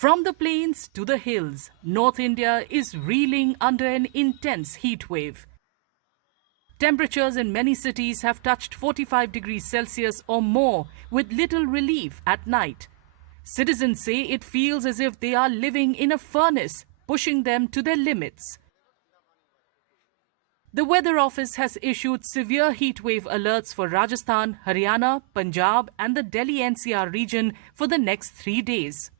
From the plains to the hills, North India is reeling under an intense heat wave. Temperatures in many cities have touched 45 degrees Celsius or more, with little relief at night. Citizens say it feels as if they are living in a furnace, pushing them to their limits. The Weather Office has issued severe heat wave alerts for Rajasthan, Haryana, Punjab and the Delhi NCR region for the next 3 days.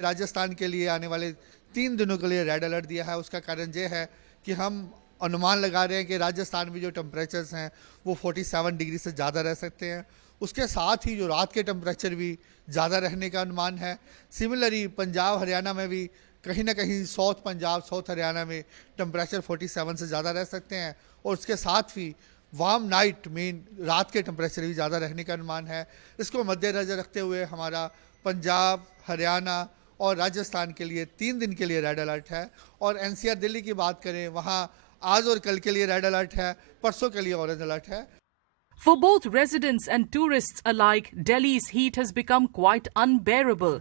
Rajasthan के लिए आने वाले 3 दिनों के लिए red alert दिया है। उसका कारण ये है कि हम अनुमान लगा रहे हैं कि राजस्थान में जो टेम्परेचर्स हैं वो 47 डिग्री से ज़्यादा रह सकते हैं। उसके साथ ही जो रात के टेम्परेचर भी ज़्यादा रहने का अनुमान है। सिमिलरली पंजाब हरियाणा में भी कहीं ना कहीं साउथ पंजाब साउथ हरियाणा में टेम्परेचर 47 से ज़्यादा रह सकते हैं और उसके साथ ही वार्म नाइट में रात के टेम्परेचर भी ज़्यादा रहने का अनुमान है। इसको मद्देनज़र रखते हुए हमारा पंजाब, हरियाणा और राजस्थान के लिए 3 दिन के लिए रेड अलर्ट है। और एनसीआर दिल्ली की बात करें, वहाँ आज और कल के लिए रेड अलर्ट है, परसों के लिए ऑरेंज अलर्ट है। For both residents and tourists alike, Delhi's heat has become quite unbearable.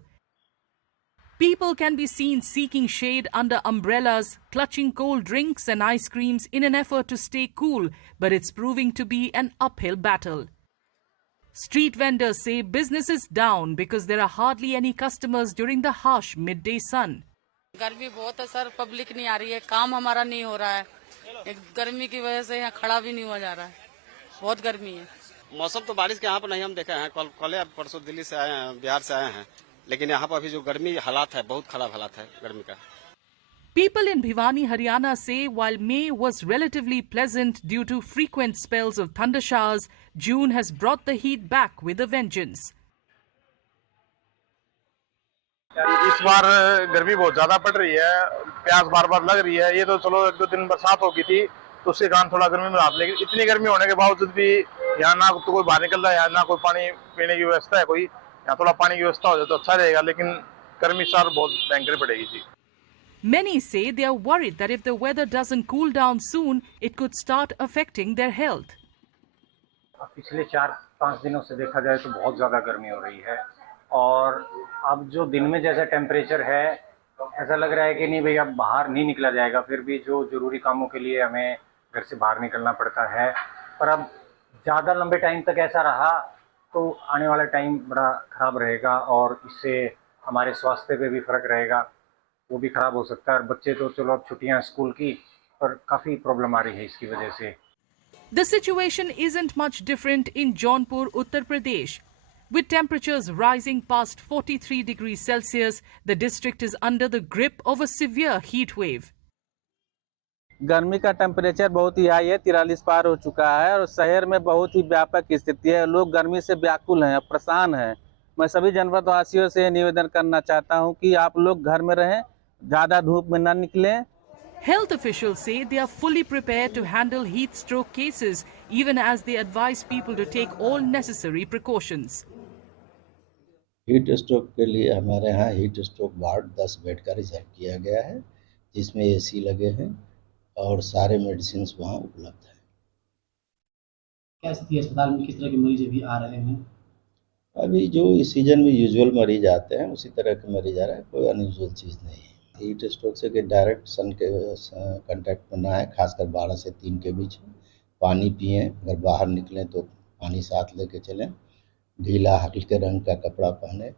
People can be seen seeking shade under umbrellas, clutching cold drinks and ice creams in an effort to stay cool, but it's proving to be an uphill battle. Street vendors say business is down because there are hardly any customers during the harsh midday sun. गर्मी बहुत है sir, public नहीं आ रही है, काम हमारा नहीं हो रहा है। एक गर्मी की वजह से यहाँ खड़ा भी नहीं हुआ जा रहा है, बहुत गर्मी है। मौसम तो बारिश के यहाँ पर नहीं हम देखे हैं, कल या परसों दिल्ली से आए हैं, बिहार से आए हैं, लेकिन यहाँ पर अभी जो गर्मी हालात है, बहुत खराब हालात है गर्मी का। People in Bhiwani, Haryana say while May was relatively pleasant due to frequent spells of thunder showers, June has brought the heat back with a vengeance. इस बार गर्मी बहुत ज्यादा पड़ रही है, प्यास बार बार लग रही है। ये तो चलो 1-2 दिन बरसात हो गई थी तो उसके कारण थोड़ा गर्मी में राहत, लेकिन इतनी गर्मी होने के बावजूद भी यहाँ ना तो कोई बाहर निकल रहा है, यहाँ ना कोई पानी पीने की व्यवस्था है कोई। यहाँ थोड़ा पानी की व्यवस्था हो जाए तो अच्छा रहेगा, लेकिन गर्मी इस साल बहुत भयंकर पड़ेगी जी। Many say they are worried that if the weather doesn't cool down soon, it could start affecting their health. पिछले 4-5 दिनों से देखा जाए तो बहुत ज़्यादा गर्मी हो रही है और अब जो दिन में जैसा टेम्परेचर है, ऐसा लग रहा है कि नहीं भाई अब बाहर नहीं निकला जाएगा। फिर भी जो ज़रूरी कामों के लिए हमें घर से बाहर निकलना पड़ता है, पर अब ज़्यादा लंबे टाइम तक ऐसा रहा तो आने वाला टाइम बड़ा ख़राब रहेगा और इससे हमारे स्वास्थ्य पे भी फ़र्क रहेगा, वो भी ख़राब हो सकता है। और बच्चे तो चलो अब छुट्टियां स्कूल की, पर काफ़ी प्रॉब्लम आ रही है इसकी वजह से। The situation isn't much different in Jaunpur, Uttar Pradesh. With temperatures rising past 43 degrees Celsius, the district is under the grip of a severe heat wave. गर्मी का टेम्परेचर बहुत ही हाई है, 43 पार हो चुका है और शहर में बहुत ही व्यापक स्थिति है। लोग गर्मी से व्याकुल हैं, परेशान हैं। मैं सभी जनपदवासियों से निवेदन करना चाहता हूं कि आप लोग घर में रहें, ज़्यादा धूप में न निकलें। Health officials say they are fully prepared to handle heat stroke cases, even as they advise people to take all necessary precautions. Heat stroke के लिए हमारे यहाँ हीट स्ट्रोक वार्ड 10 बेड का रिजर्व किया गया है, जिसमें एसी लगे हैं और सारे मेडिसिन वहाँ उपलब्ध हैं। क्या स्थिति है अस्पताल में, किस तरह के मरीज अभी आ रहे हैं? अभी जो इस सीजन में यूजुअल मरीज आते हैं उसी तरह के मरीज आ रहे हैं, कोई अनयूजुअल चीज़ नहीं है। हीट स्ट्रोक से कि डायरेक्ट सन के कांटेक्ट में ना है, खासकर 12 से 3 के बीच में। पानी पिएं, अगर बाहर निकलें तो पानी साथ लेके चलें, ढीला हल्के रंग का कपड़ा पहने।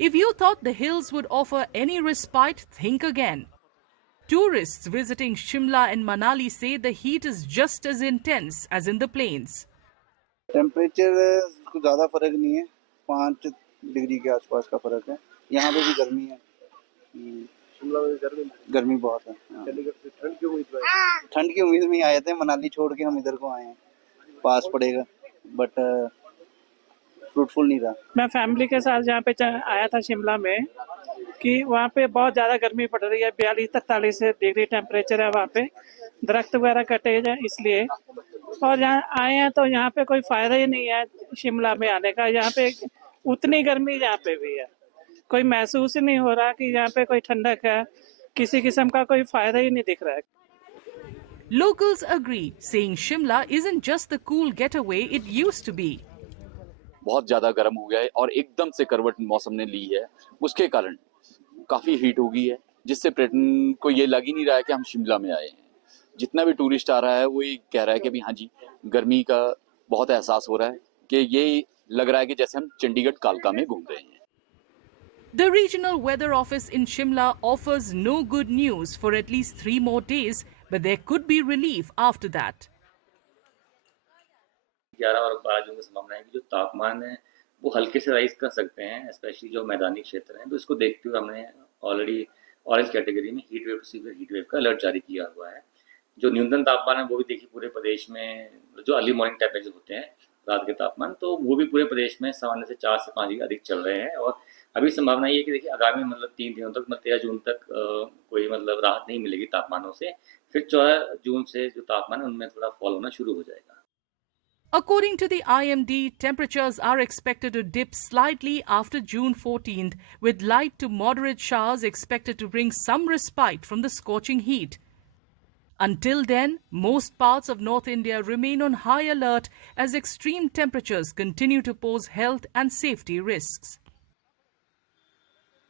If you thought the hills would offer any respite, think again. Tourists visiting Shimla and Manali say the heat is just as intense as in the plains. Temperature कुछ ज़्यादा फर्क नहीं है, 5 डिग्री के आसपास का फर्क है। यहाँ पे भी गर्मी है, शिमला में गर्मी बहुत है। ठंड की उम्मीद में आए थे, मनाली छोड़ के हम इधर को आए हैं, पास पड़ेगा बट फ्रूटफुल नहीं रहा। मैं फैमिली के साथ यहाँ पे आया था शिमला में कि वहाँ पे बहुत ज़्यादा गर्मी पड़ रही है, 42-43 डिग्री टेम्परेचर है वहाँ पे, दरख्त वगैरह कटे हैं इसलिए। और यहाँ आए हैं तो यहाँ पे कोई फ़ायदा ही नहीं है शिमला में आने का। यहाँ पे उतनी गर्मी यहाँ पे भी है, कोई महसूस ही नहीं हो रहा कि यहाँ पे कोई ठंडक है, किसी किस्म का कोई फ़ायदा ही नहीं दिख रहा है। Locals agree, saying Shimla isn't just the cool getaway it used to be. बहुत ज़्यादा गर्म हो गया है और एकदम से करवट मौसम ने ली है, उसके कारण काफ़ी हीट हो गई है, जिससे पर्यटन को ये लग ही नहीं रहा है कि हम शिमला में आए हैं। जितना भी टूरिस्ट आ रहा है वो ये कह रहा है कि भी हाँ जी, गर्मी का बहुत एहसास हो रहा है, कि ये लग रहा है कि जैसे हम चंडीगढ़ कालका में घूम रहे हैं। The regional weather office in Shimla offers no good news for at least 3 more days, but there could be relief after that. 11 और 12 जून की संभावना है कि जो तापमान है वो हल्के से राइज कर सकते हैं, स्पेशली जो मैदानी क्षेत्र हैं। तो इसको देखते हुए हमने ऑलरेडी ऑरेंज कैटेगरी में heat wave to severe heat wave का अलर्ट जारी किया हुआ है। जो न्यूनतम तापमान है वो भी देखिए पूरे प्रदेश में, जो अर्ली मॉर्निंग टेम्परेचर होते हैं रात के तापमान, तो वो भी पूरे प्रदेश में सामान्य से 4 से 5 डिग्री अधिक चल रहे हैं। और अभी संभावना ये है कि देखिए आगामी 3 दिनों तक 13 जून तक कोई राहत नहीं मिलेगी तापमानों से। फिर 14 जून से जो तापमान है उनमें थोड़ा फॉल होना शुरू हो जाएगा। According to the IMD, temperatures are expected to dip slightly after June 14th, with light to moderate showers expected to bring some respite from the scorching heat. Until then, most parts of North India remain on high alert as extreme temperatures continue to pose health and safety risks.